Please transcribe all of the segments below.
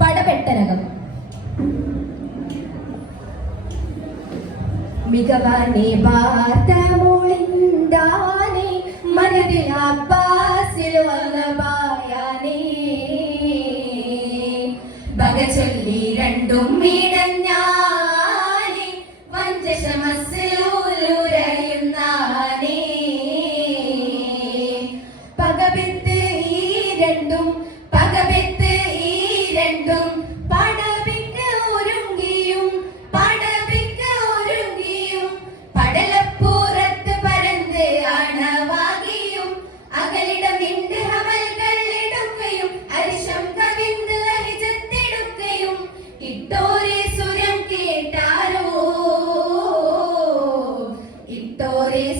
പടപെട്ടനകം. മികവാനെ വാർത്തമൊളിന്താനെ മനതിൽ അബ്ബാസിൽ വന്നപായാനേ ബക ചൊല്ലി രണ്ടും ഇടഞ്ഞാനെ വഞ്ചശമസ്സിലൂലുരയുന്നാനേ പകബെത്ത് ഈ രണ്ടും പകബെത്ത് ഈ രണ്ടും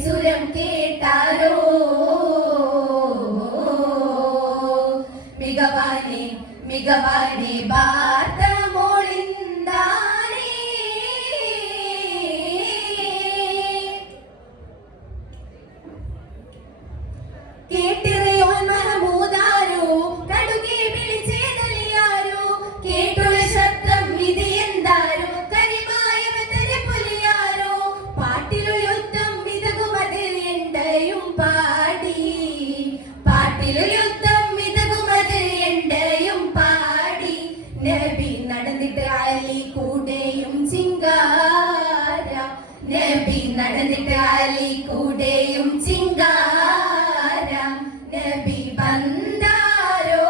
സുരം കേട്ടാരോ മികവാനെ മികവാനെ വാർത്തമൊളിന്താനേ കേട്ടിറയോ മഹമൂദാരോ കടുകെ വിളിച്ചേതലിയാരോ കേട്ടുള്ള ശബ്ദം വിധി എന്താരോ കരിമായ പുലിയാരോ പാട്ടിലുള്ള യുദ്ധം മിതകുമത് എണ്ടയും പാടി നബി നടന്നിട്ട് അലി കൂടെയും ചിങ്കാര നബി നടന്നിട്ട് അലി കൂടെയും ചിങ്കാര നബി വന്ദാരോ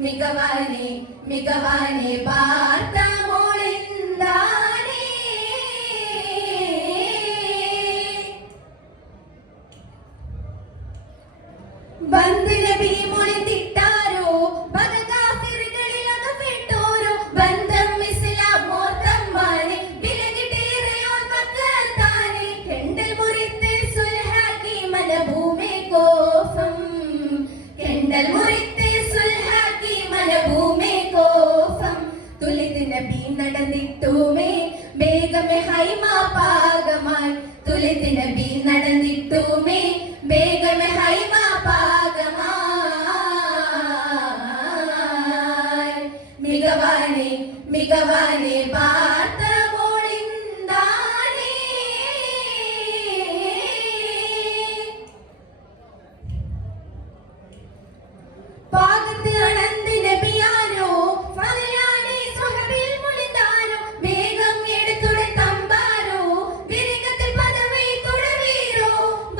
മികവാനെ മികവാനെ വാർത്തമൊളിന്താനേ ബന്ധനബി മൊളിത്തിട്ടാരോ ബദകാഫിറുകളിൽ അകപ്പെട്ടോരോ ബന്ധം ഇസ്ലാം മോർത്തമ്മാനെ വിലകിട്ടേറയോ മക്കത്താനെ കെണ്ടൽ മുറിത്ത് സുൽഹാക്കി മലഭൂമി കോഫം കെണ്ടൽ മുറിത്ത് സുൽഹാക്കി മലഭൂമി കോഫം തുലിത് നബി നടന്നിട്ടുമേ വേഗമേ ഹൈമ പാകമായി തുലിത് നബി നടന്നിട്ടുമേ വേഗമേ ഹൈമ മികവാനെ മികവാനെ വാർത്തമൊളിന്താനേ പാകത്ത് അണന്ത് നബിയാനോ ഫളിയാനെ സുഹബിൽ മുളിന്താനോ വേഗം എടുത്തുട തമ്പാരോ വിരകത്തിൽ പദവി തുടവീരോ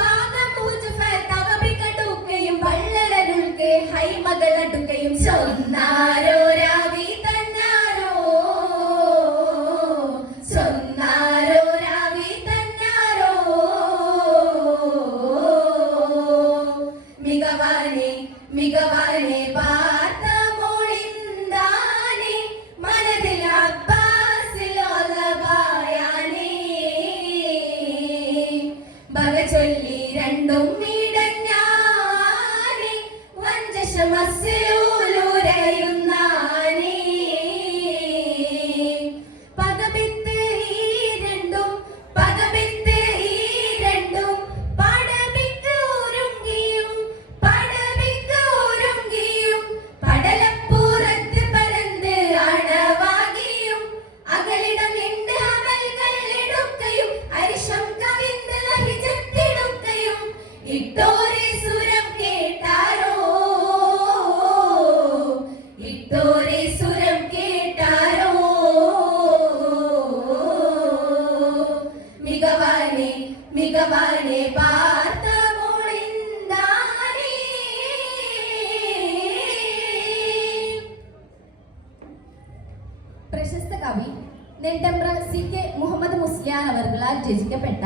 ഭാഗം മുജഫർ തവബികടുക്കയും വള്ളലരുൾക്ക് ഹൈമകളടുക്കയും ചൊന്നാരോ മികവാനെ വാർത്തമൊളിന്താനേ മനതിൽ അബ്ബാസിൽ വന്നപായാനേ ബക ചൊല്ലി രണ്ടും ഇടഞ്ഞാനേ വഞ്ചശമസ്സിലൂലുരയുന്നാനേ പകബെത്ത് ഈ രണ്ടും പകബെത്ത് ഈ രണ്ടും ഇട്ടോരെ സുരം കേട്ടാരോ ഇട്ടോരെ സുരം കേട്ടാരോ മികവാനെ മികവാനെ വാർത്തമൊളിന്താനേ പ്രശസ്ത കവി നെട്ടമ്പ്ര CK മുഹമ്മദ് മുസ്ലിയാർ അവർകളാൽ രചിക്കപ്പെട്ട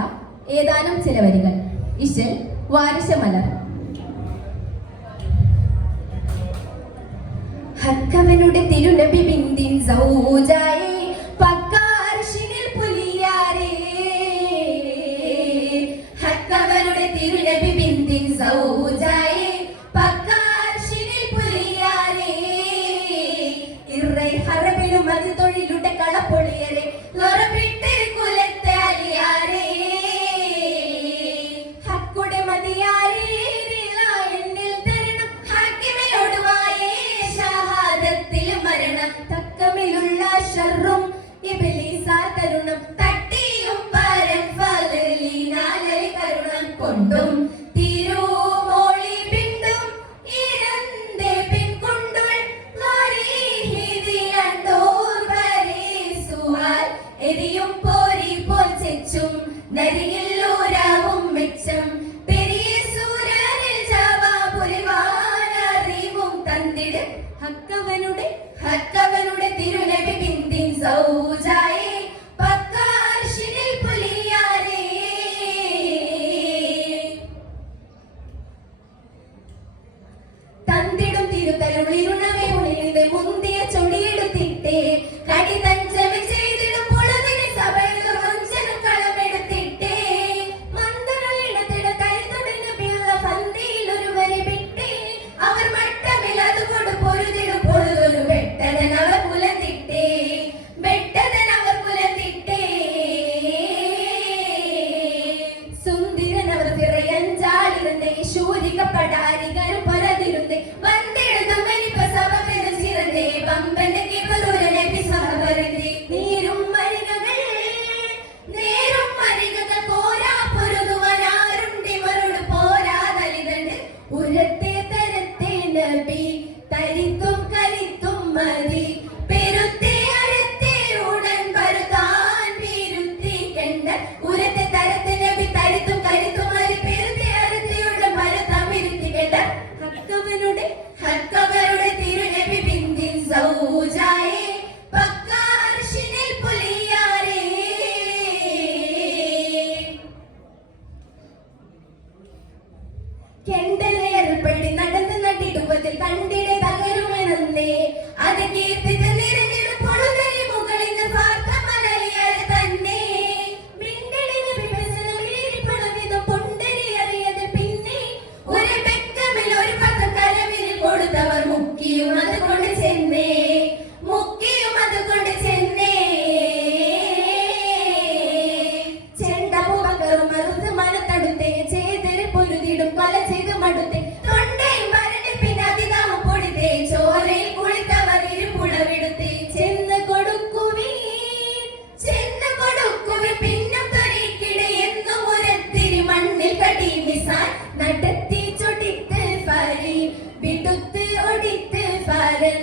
ഏതാനും ചില വരികൾ. ഇശൽ വാരിശമലർ. ഹക്കവനുടെ തിരുനബി ബിന്ദിൻ സൗജായേ പക്കാർഷിനിൽ പുലിയാരേ ഹക്കവനുടെ തിരുനബി ബിന്ദിൻ സൗജായേ പക്കാർഷിനിൽ പുലിയാരേ ഇറൈ ഹറബിലും അത് തൊഴിലുടെ കളപ്പൊളിയരെ ലൊറബിട്ട് കുലത്തെ അലിയാരേ ഹക്കുടെ മതിയാരേ എന്നിൽ തരണം ഹക്കി തരുളിലുണവേ ഉള്ളിൽ മുന്തിയ ചൊടിയെടുത്തിട്ടേ കടി തഞ്ചമി ചെയ്തിടും പൊളതിന് സഭയിൽ വഞ്ചനം കളമെടുത്തിട്ടേ മന്ദനത്തിട കരുത്തുടന് പിള്ള പന്തിയിൽ ഒരു വരി വിട്ടേ അവർ മട്ടമിൽ അതുകൊണ്ട് പൊരുതിടും പൊഴുതൊരു വെട്ടതൻ അവർ പുലത്തിട്ടേ വെട്ടതൻ അവർ പുലത്തിട്ടേ സുന്ദരൻ അവർ പിറയഞ്ചാളിരുന്നേ ശൂരികപ്പെടാരികരും പരതിരുന്നേ വന്തെടുത്തും വലിപ്പ സഭമെന്ന് ചിറന്നേ പമ്പന്റെ കിവരൂരനെ പിസഹവരുന്നേ നീരും മരികകൾ പോരാ പൊരുതുവനാരുണ്ടിവരോട് പോരാതലിതണ്ട് ഉരത്തെ തരത്തെ നബി തരിത്തും കലിത്തും മതി പെരുത്തെ അരത്തെ ഉടൻ പരുത്താൻ വീരുത്തി കണ്ട ഉരത്തെ തരത്തെ നബി തരിത്തും കലിത്തും മതി പെരുത്തെ അരത്തെയുടൻ പരുത്താൻ വീരുത്തി കണ്ട ഹക്കവരുടെ തിരുനബി ബിന്ദിൻ സൗജായേ പക്കാ അർശിനിൽ പുലിയാരേ കെണ്ടലേർപ്പെട്ടി നടന്ന് നട്ടിടുപ്പത്തിൽ കണ്ടിടെ തകരുമെന്നേ അത് കീർത്തിച്ച് നിറഞ്ഞിടും പൊടുന്നരി മുകളിൽ പാർത്ഥമലയാൽ തന്നെ മിണ്ടലിന് വിഭജനം ഏറിപ്പുളവിതും പൊണ്ടരി അറിയത് പിന്നെ ഒരു ബെക്കമിൽ ഒരു പത്തം കലവിന് കൊടുത്തവർ മുക്കിയും അതുകൊണ്ട് ചെന്നേ ചെണ്ടപൂവക്കറും മറുത്ത് മനത്തടുത്തേ ചെയ്തൊരു പൊരുതിടും കൊല ചെയ്ത് മടുത്തേ തൊണ്ടയും വരണ്ട് പിന്നെ അതിതാമം പൊടിത്തേ ചോരയിൽ കുളിത്തവർ ഇരുപുളവിടുത്തേ ചെന്ന് കൊടുക്കുവീ പിന്നും തൊരിക്കിടെ എന്നും ഉരത്തിരി മണ്ണിൽ കടി മിസാൻ നടത്തി ചൊടിത്ത് ഫരി വിടുത്ത് ഒടിത്ത് ഫരൻ